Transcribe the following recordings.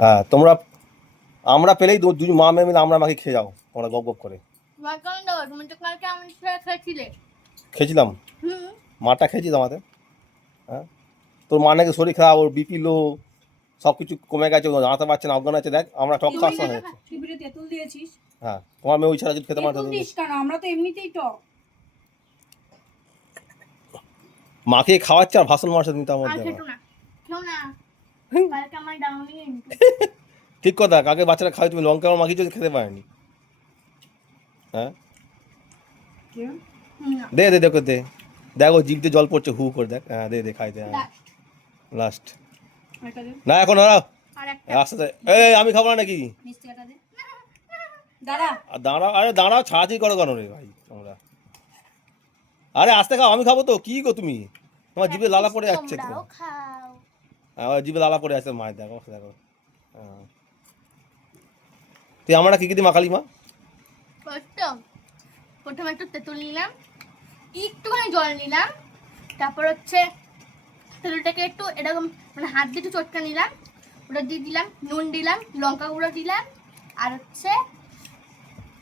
হ্যাঁ তোমরা আমরা পেলেই দুই মা মেয়ে মিলে আমরা মাকে খেয়ে যাও তোমরা গপ গপ করে। খেয়েছিলাম। মাটা খেয়েছিস আমাদের? হ্যাঁ? তোর মা নাকি শরীর খারাপ ওর বিপি লো সব কিছু কমে গেছে ও দাঁড়াতে পারছে না অজ্ঞান আছে দেখ আমরা টক সময় হয়েছে। দিয়েছিস? হ্যাঁ তোমার মেয়ে ওই ছাড়া যদি খেতে পারতো আমরা তো এমনিতেই টক। মাকে খাওয়াচ্ছে আর ভাষণ মারছে তুমি তার মধ্যে ঠিক কথা কাকে বাচ্চারা খাওয়াই তুমি লঙ্কা মাখিয়েছো খেতে পারেনি। হ্যাঁ? দে দে দেখো দে। দেখো জিভ দিয়ে জল পড়ছে হু করে দেখ। হ্যাঁ দে দে খাইতে হ্যাঁ। লাস্ট দে। না এখন আস্তে আস্তে এই আমি খাব না নাকি? দে। দাঁড়াও আরে দাঁড়াও ছাড়াছাড়ি করো কেন রে ভাই? তোমরা। আরে আস্তে খাও আমি খাব তো। কি গো তুমি? তোমার জিভে লালা পড়ে যাচ্ছে তো তোমরাও খাও আমার জিভে লালা পড়ে যাচ্ছে মায়ের দেখো দেখো। তুই আমরা কি কি দি মাখালি মা। প্রথমে একটু তেঁতুল নিলাম একটুখানি জল নিলাম তারপর হচ্ছে তেঁতুলটাকে একটু এরকম মানে হাত দিয়ে একটু চটকা নিলাম ওটা দিয়ে দিলাম নুন দিলাম লঙ্কা গুঁড়ো দিলাম আর হচ্ছে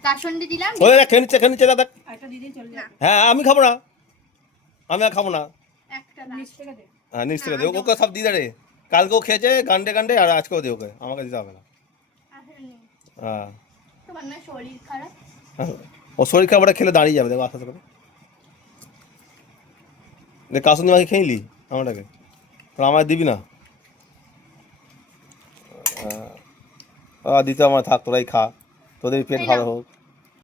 কাসন্দি দিলাম। ওই দেখ, খেয়ে নিচ্ছে খেয়ে নিচ্ছে দাদা একটা দিদি চলে হ্যাঁ আমি খাব না। আমি আর খাব না। একটা মিষ্টিটা দে। হ্যাঁ নিশ্চয় দে ওকে সব দিয়ে দে রে কালকেও খেয়েছে গান্ডে গান্ডে আর আজকেও দে ওকে আমাকে দিতে হবে না আসলে নেই। হ্যাঁ তোমার না শরীর খারাপ ও শরীর খাবারটা খেলে দাঁড়িয়ে যাবে দেখো আস্তে আস্তে করে দেখ কাসুন্দি মাকে খেয়ে নিলি আমাটাকে তাহলে আমায় দিবি না আহ, আহ, দিতে আমার থাক তোরাই খা তোদের পেট ভালো হোক